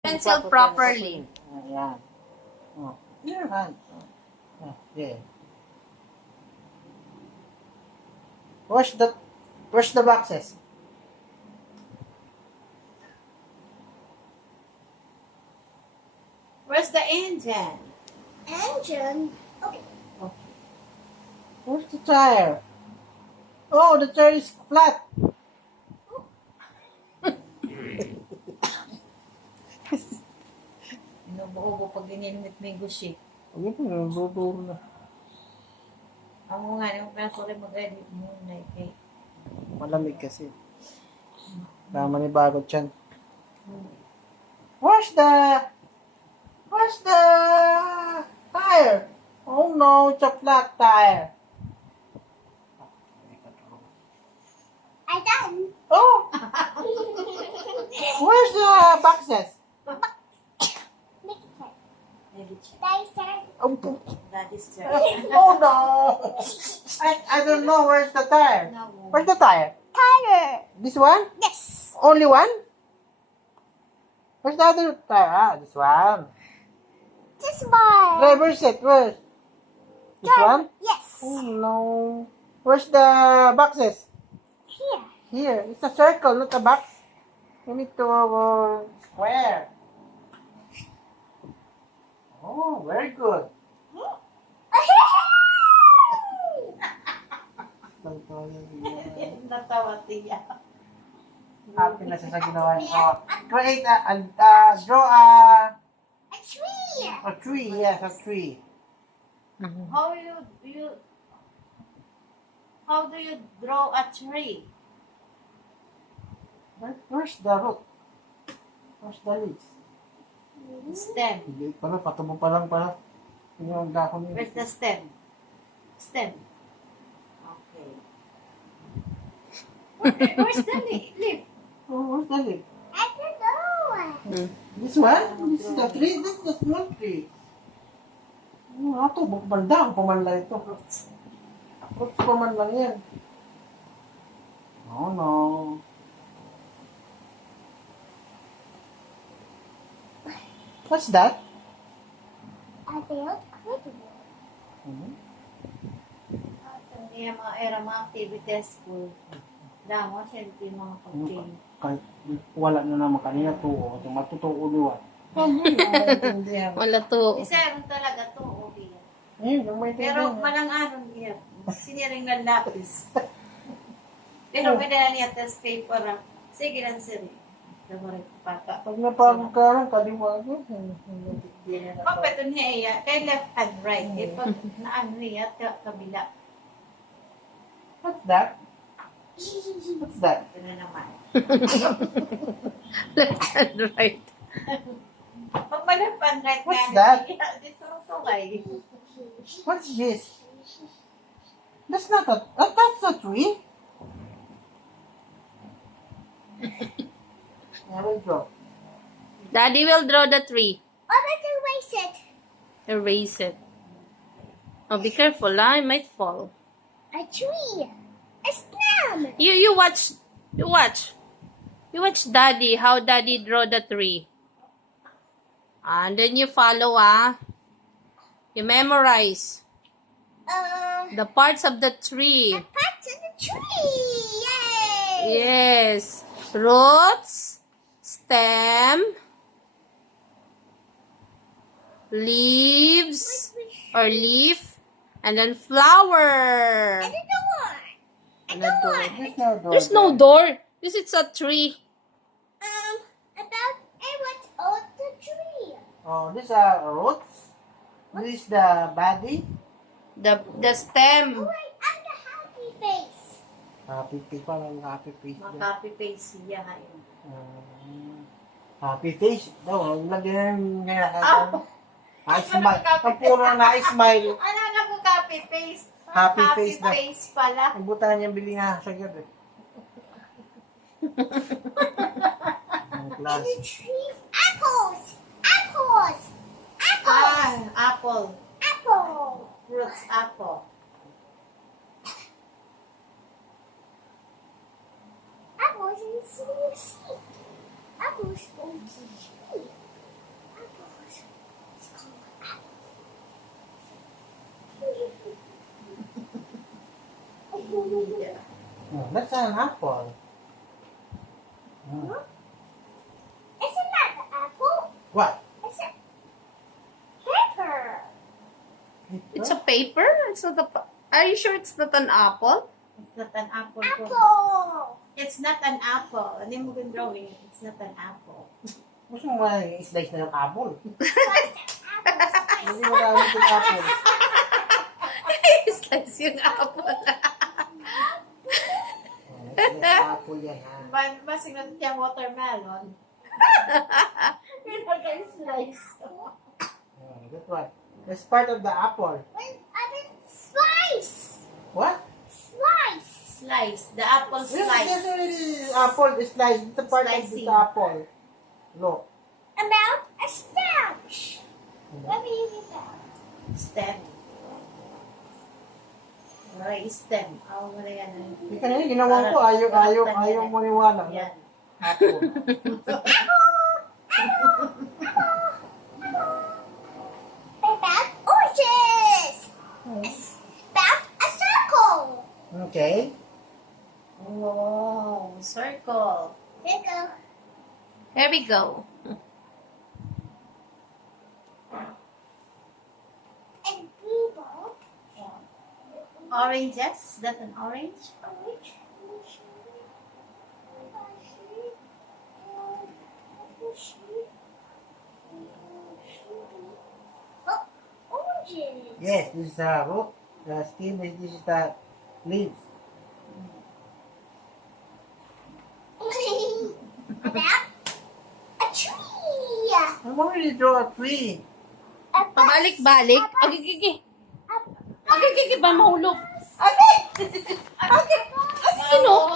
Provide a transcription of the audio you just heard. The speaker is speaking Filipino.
Pencil properly. Ayan. Oh. Your hand. Oh. Yeah. Where's the boxes? Where's the engine? Engine. Okay. Where's the tire? Oh, the tire is flat. Inubuo pag ginilmit may gusi. Ano po, nabuburo na. Ako nga, yung kaso rin mag-edit muna kay. Malamig kasi. Tama ni bago dyan. Where's the tire? Oh no, it's a flat tire. I done. Oh! Where's the boxes? Make it check. Edit siya. Dicer. Oh, That is oh no! I don't know where's the tire. No. Where's the tire? Tire. This one? Yes. Only one? Where's the other tire? Ah, this one. This one. Driver seat, where's? This one? Yes. Oh no. Where's the boxes? Here. Here. It's a circle, not a box. You need to square. Oh, very good. Natawa tiya. Happy na siya sa ginawa niya. Create draw A tree. a tree. Yes, a tree. How how do you draw a tree? Where's the root? Where's the leaves? Stem. Hindi pala, patubo pa lang pala. Yun yung dahon niya. Where's the stem? Stem. Okay. Where's the leaf? Oh, where's the leaf? I don't know. This one? This is the tree? This is the small tree. Oh, ito, bukbanda. Ang pamanla ito. Roots paman lang yan. Oh no. What's that? I built credible. Yung mga era, mga activities ko. Damo, siyempre yung mga pag-change. Kahit wala na naman kanina to. Matutuo diwa. Wala to. Isa rin talaga to, okay. Ayun, yung may Pero malang anon niya. Siniring ng lapis. Pero pwede na niya test paper. Sige lang sir. Dabarit pata. Pag napagod ka lang, kaliwa ko. Bakit ito niya iya? Kay left and right. Eh, pag naano niya, kabila. What's that? What's that? Ito na naman. Left and right. Pag left and right What's nga, that? dito kay. What's this? That's not that's a tree. There we go. Daddy will draw the tree. Oh, let's erase it. Erase it. Oh, be careful, it might fall. A tree. A stem. You watch. You watch Daddy, how Daddy draw the tree. And then you follow, You memorize the parts of the tree. Part of the tree. Yay. Yes. Roots, stem, leaves or leaf, and then flower. And the door. And a door. There's no door. There's no door. This is a tree. About what's on the tree? Oh, these are roots. This is the body. The stem. Oh, wait, and the happy face. Happy face pa lang, happy face. Copy paste siya ngayon. Happy face. No, lagyan nga. Ah. Smile. Ang puro na smile. Ano na po copy paste? Happy face na. Face pala. Ang buta niya bili nga sa gabi. Ang And class. the tree. Apples. Apples. Apples. Apple. Apple. Fruits apple. Apples is so sweet. Apples go to tree. That's an apple. Isn't that the apple? What? It's a paper. It's a paper? It's not a... Are you sure it's not an apple? It's not an apple. Apple. It's not an apple. Hindi mo yung drawing. It's not an apple. Gusto mo i-slice na yung apple? Apple Hindi mo gamit yung apple. Slice yung apple. Slice apple yan, ha? Basing natin yung watermelon. Yun ang slice. That one. That's part of the apple. Slice. What? Slice. Slice. The apple Yes, slice. yes, apple is sliced. It's a part of Slicing. the apple. Look. About a stamp. What do you mean that? Stem. Alright, stem. Awa mo na yan. Yung kanina ginawa ko, ayaw mo niwala. Yan. Apple. About oranges. It's about a circle. Okay. Wow. Circle. There you go. There we go. And blue ball. Oranges. That's an orange. Orange. Oh, oranges. Yes, this is the root. The stem is this is the leaves. About a tree. I'm already draw a tree. A bus. Pabalik-balik. Agigigi. Agigigi ba mahulog? Okay. Sino?